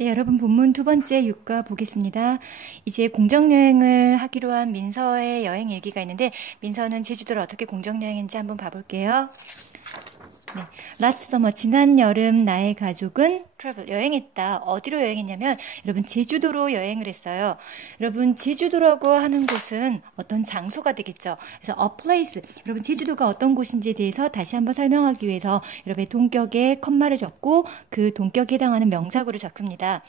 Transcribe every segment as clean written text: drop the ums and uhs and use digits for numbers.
네, 여러분 본문 두 번째 육과 보겠습니다. 이제 공정여행을 하기로 한 민서의 여행 일기가 있는데 민서는 제주도를 어떻게 공정여행인지 한번 봐볼게요. 네, last summer, 지난 여름 나의 가족은 travel, 여행했다. 어디로 여행했냐면 여러분 제주도로 여행을 했어요. 여러분 제주도라고 하는 곳은 어떤 장소가 되겠죠. 그래서 a place, 여러분 제주도가 어떤 곳인지에 대해서 다시 한번 설명하기 위해서 여러분의 동격에 컴마를 적고 그 동격에 해당하는 명사구를 적습니다.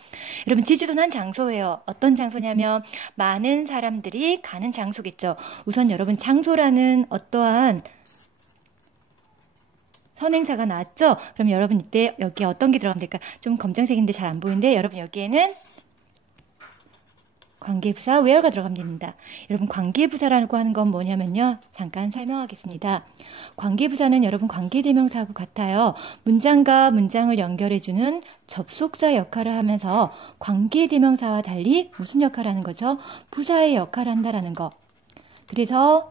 여러분 제주도는 한 장소예요. 어떤 장소냐면 많은 사람들이 가는 장소겠죠. 우선 여러분 장소라는 어떠한 선행사가 나왔죠? 그럼 여러분 이때 여기에 어떤 게 들어가면 될까? 좀 검정색인데 잘 안 보이는데 여러분 여기에는 관계부사 where가 들어가면 됩니다. 여러분 관계부사라고 하는 건 뭐냐면요. 잠깐 설명하겠습니다. 관계부사는 여러분 관계대명사하고 같아요. 문장과 문장을 연결해주는 접속사 역할을 하면서 관계대명사와 달리 무슨 역할을 하는 거죠? 부사의 역할을 한다라는 거. 그래서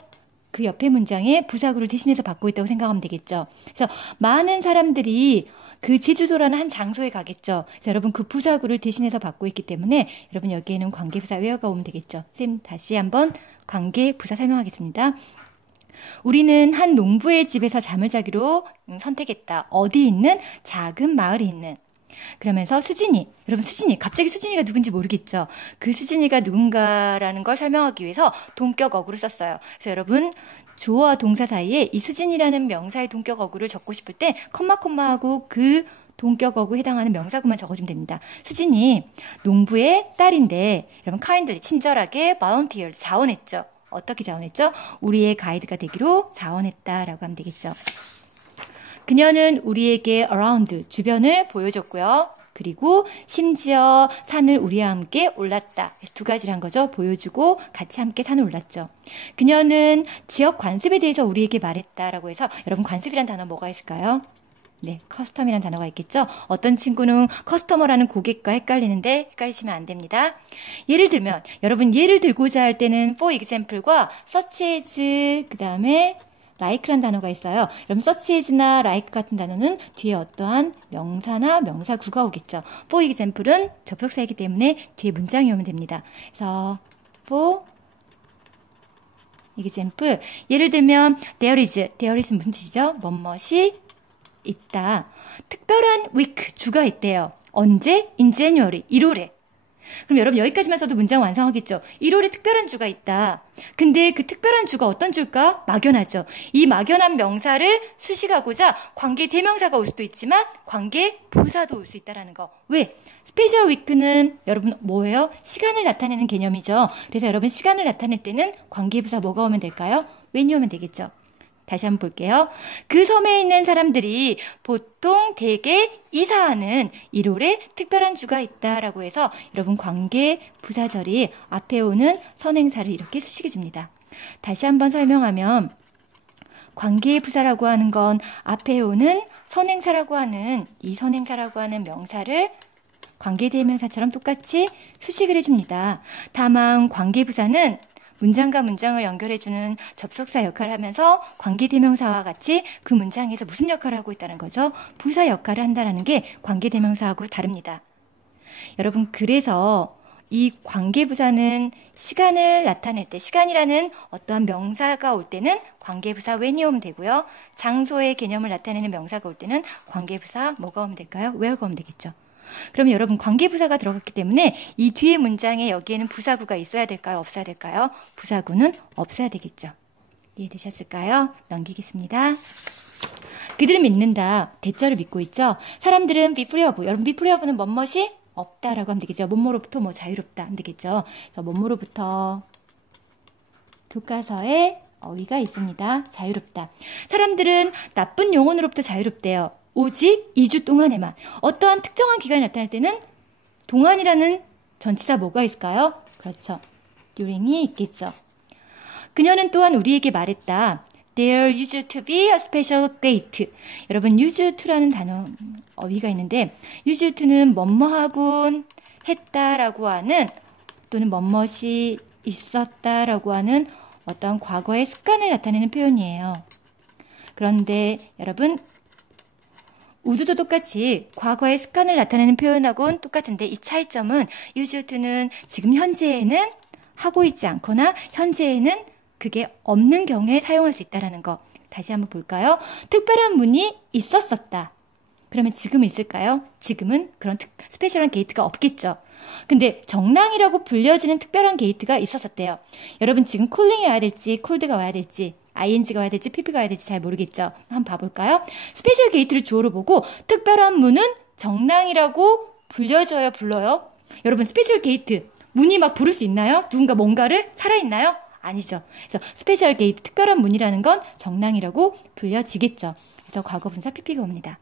그 옆에 문장에 부사구를 대신해서 받고 있다고 생각하면 되겠죠. 그래서 많은 사람들이 그 제주도라는 한 장소에 가겠죠. 그래서 여러분 그 부사구를 대신해서 받고 있기 때문에 여러분 여기에는 관계부사 where가 오면 되겠죠. 쌤 다시 한번 관계부사 설명하겠습니다. 우리는 한 농부의 집에서 잠을 자기로 선택했다. 어디 있는 작은 마을에 있는. 그러면서 수진이, 여러분 수진이, 갑자기 수진이가 누군지 모르겠죠. 그 수진이가 누군가라는 걸 설명하기 위해서 동격 어구를 썼어요. 그래서 여러분 주어와 동사 사이에 이 수진이라는 명사의 동격 어구를 적고 싶을 때 컴마하고 그 동격 어구 해당하는 명사구만 적어주면 됩니다. 수진이 농부의 딸인데 여러분 kindly, 친절하게 volunteer, 자원했죠. 어떻게 자원했죠? 우리의 가이드가 되기로 자원했다라고 하면 되겠죠. 그녀는 우리에게 around, 주변을 보여줬고요. 그리고 심지어 산을 우리와 함께 올랐다. 두 가지를 한 거죠. 보여주고 같이 함께 산을 올랐죠. 그녀는 지역 관습에 대해서 우리에게 말했다라고 해서 여러분 관습이란 단어 뭐가 있을까요? 네, 커스텀이란 단어가 있겠죠. 어떤 친구는 커스터머라는 고객과 헷갈리는데 헷갈리시면 안 됩니다. 예를 들면 여러분 예를 들고자 할 때는 for example과 such as 그 다음에 like란 단어가 있어요. 여러분 such as나 like 같은 단어는 뒤에 어떠한 명사나 명사구가 오겠죠. for example은 접속사이기 때문에 뒤에 문장이 오면 됩니다. 그래서 for example 예를 들면 there is 무슨 뜻이죠? 뭐뭇이 있다. 특별한 week, 주가 있대요. 언제? in January, 1월에. 그럼 여러분 여기까지만 써도 문장 완성하겠죠. 1월에 특별한 주가 있다. 근데 그 특별한 주가 어떤 주일까? 막연하죠. 이 막연한 명사를 수식하고자 관계 대명사가 올 수도 있지만 관계 부사도 올 수 있다는 거. 왜? 스페셜 위크는 여러분 뭐예요? 시간을 나타내는 개념이죠. 그래서 여러분 시간을 나타낼 때는 관계부사 뭐가 오면 될까요? when이 오면 되겠죠. 다시 한번 볼게요. 그 섬에 있는 사람들이 보통 대개 이사하는 1월에 특별한 주가 있다라고 해서 여러분 관계 부사절이 앞에 오는 선행사를 이렇게 수식해 줍니다. 다시 한번 설명하면 관계 부사라고 하는 건 앞에 오는 선행사라고 하는 이 선행사라고 하는 명사를 관계대명사처럼 똑같이 수식을 해줍니다. 다만 관계부사는 문장과 문장을 연결해주는 접속사 역할을 하면서 관계대명사와 같이 그 문장에서 무슨 역할을 하고 있다는 거죠? 부사 역할을 한다는 게 관계대명사하고 다릅니다. 여러분 그래서 이 관계부사는 시간을 나타낼 때 시간이라는 어떠한 명사가 올 때는 관계부사 when이 오면 되고요. 장소의 개념을 나타내는 명사가 올 때는 관계부사 뭐가 오면 될까요? where가 오면 되겠죠. 그러면 여러분 관계부사가 들어갔기 때문에 이 뒤에 문장에 여기에는 부사구가 있어야 될까요? 없어야 될까요? 부사구는 없어야 되겠죠. 이해되셨을까요? 넘기겠습니다. 그들은 믿는다. 대절을 믿고 있죠. 사람들은 be free of. 여러분 be free of는 뭐뭇이 없다라고 하면 되겠죠. 뭐뭐로부터 뭐 자유롭다 하면 되겠죠. 그래서 뭐뭐로부터 교과서에 어휘가 있습니다. 자유롭다. 사람들은 나쁜 영혼으로부터 자유롭대요. 오직 2주 동안에만. 어떠한 특정한 기간이 나타날 때는 동안이라는 전치사 뭐가 있을까요? 그렇죠. during이 있겠죠. 그녀는 또한 우리에게 말했다. There used to be a special gate. 여러분 used to라는 단어 어휘가 있는데 used to는 뭐뭐하군 했다라고 하는 또는 뭐뭇이 있었다라고 하는 어떤 과거의 습관을 나타내는 표현이에요. 그런데 여러분 우드도 똑같이 과거의 습관을 나타내는 표현하고는 똑같은데 이 차이점은 used to는 지금 현재에는 하고 있지 않거나 현재에는 그게 없는 경우에 사용할 수 있다는 거. 다시 한번 볼까요? 특별한 문이 있었었다. 그러면 지금은 있을까요? 지금은 그런 스페셜한 게이트가 없겠죠. 근데 정랑이라고 불려지는 특별한 게이트가 있었었대요. 여러분 지금 콜링이 와야 될지 콜드가 와야 될지 ing가 와야 될지 pp가 와야 될지 잘 모르겠죠. 한번 봐볼까요? 스페셜 게이트를 주어로 보고 특별한 문은 정랑이라고 불려져요, 불러요? 여러분 스페셜 게이트 문이 막 부를 수 있나요? 누군가 뭔가를 살아있나요? 아니죠. 그래서 스페셜 게이트 특별한 문이라는 건 정랑이라고 불려지겠죠. 그래서 과거 분사 pp가 옵니다.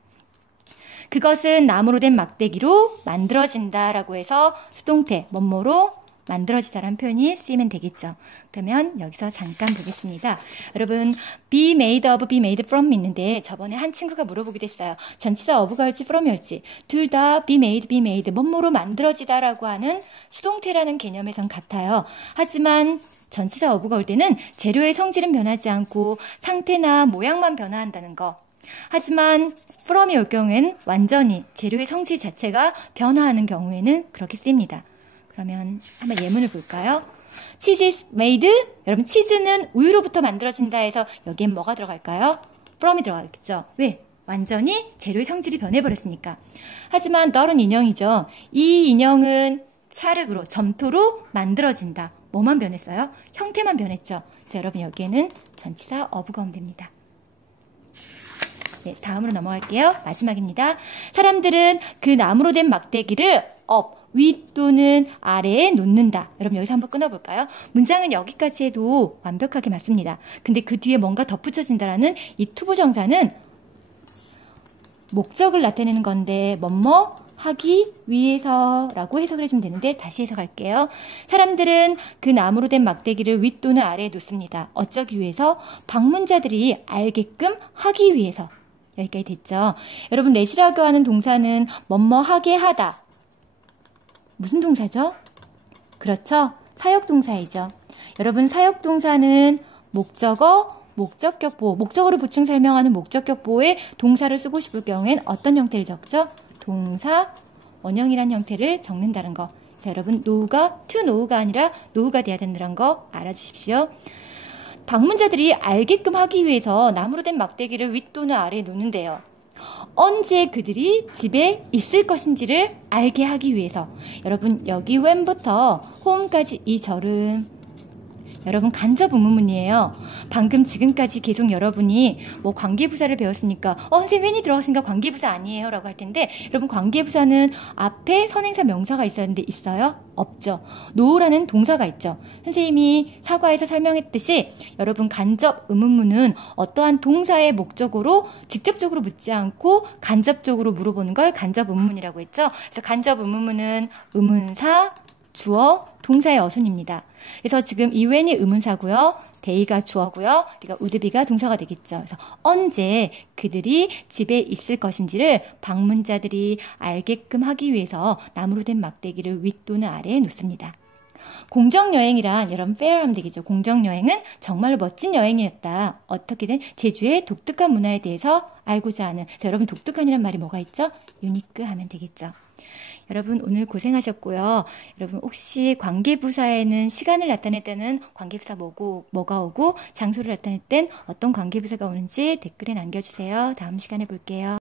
그것은 나무로 된 막대기로 만들어진다라고 해서 수동태 뭐뭐로 만들어지다라는 표현이 쓰이면 되겠죠. 그러면 여기서 잠깐 보겠습니다. 여러분 be made of, be made from 있는데 저번에 한 친구가 물어보기도 했어요. 전치사 of가 올지 from이 올지 둘 다 be made 뭐뭐로 만들어지다라고 하는 수동태라는 개념에선 같아요. 하지만 전치사 of가 올 때는 재료의 성질은 변하지 않고 상태나 모양만 변화한다는 거. 하지만 from이 올 경우에는 완전히 재료의 성질 자체가 변화하는 경우에는 그렇게 쓰입니다. 그러면 한번 예문을 볼까요? Cheese is made. 여러분 치즈는 우유로부터 만들어진다 해서 여기엔 뭐가 들어갈까요? from이 들어가겠죠. 왜? 완전히 재료의 성질이 변해버렸으니까. 하지만 너는 인형이죠. 이 인형은 찰흙으로 점토로 만들어진다. 뭐만 변했어요? 형태만 변했죠. 그래서 여러분 여기에는 전치사 of가 오면 됩니다. 네, 다음으로 넘어갈게요. 마지막입니다. 사람들은 그 나무로 된 막대기를 위 또는 아래에 놓는다. 여러분 여기서 한번 끊어볼까요? 문장은 여기까지 해도 완벽하게 맞습니다. 근데 그 뒤에 뭔가 덧붙여진다라는 이 투부정사는 목적을 나타내는 건데 뭐뭐 하기 위해서 라고 해석을 해주면 되는데 다시 해석할게요. 사람들은 그 나무로 된 막대기를 위 또는 아래에 놓습니다. 어쩌기 위해서? 방문자들이 알게끔 하기 위해서. 여기까지 됐죠. 여러분 let이라고 하는 동사는 뭐뭐 하게 하다. 무슨 동사죠? 그렇죠. 사역동사이죠. 여러분 사역동사는 목적어, 목적격 보호, 목적어를 보충 설명하는 목적격 보호에 동사를 쓰고 싶을 경우엔 어떤 형태를 적죠? 동사 원형이란 형태를 적는다는 거. 그래서 여러분 no가 to know가 아니라 know가 돼야 된다는 거 알아주십시오. 방문자들이 알게끔 하기 위해서 나무로 된 막대기를 위 또는 아래에 놓는데요. 언제 그들이 집에 있을 것인지를 알게 하기 위해서. 여러분 여기 when부터 home까지 이 절은 여러분 간접 의문문이에요. 방금 지금까지 계속 여러분이 뭐 관계부사를 배웠으니까 선생님 when이 들어갔으니까 관계부사 아니에요 라고 할 텐데 여러분 관계부사는 앞에 선행사 명사가 있었는데 있어요? 없죠. know라는 동사가 있죠. 선생님이 사과에서 설명했듯이 여러분 간접 의문문은 어떠한 동사의 목적으로 직접적으로 묻지 않고 간접적으로 물어보는 걸 간접 의문문이라고 했죠. 그래서 간접 의문문은 의문사, 주어, 동사의 어순입니다. 그래서 지금 이 when이 의문사고요. they가 주어고요. 그러니까 would be가 동사가 되겠죠. 그래서 언제 그들이 집에 있을 것인지를 방문자들이 알게끔 하기 위해서 나무로 된 막대기를 위 또는 아래에 놓습니다. 공정여행이란 여러분 fair 하면 되겠죠. 공정여행은 정말로 멋진 여행이었다. 어떻게든 제주의 독특한 문화에 대해서 알고자 하는. 그래서 여러분 독특한이란 말이 뭐가 있죠? unique 하면 되겠죠. 여러분 오늘 고생하셨고요. 여러분 혹시 관계부사에는 시간을 나타낼 때는 관계부사 뭐가 오고 장소를 나타낼 땐 어떤 관계부사가 오는지 댓글에 남겨주세요. 다음 시간에 볼게요.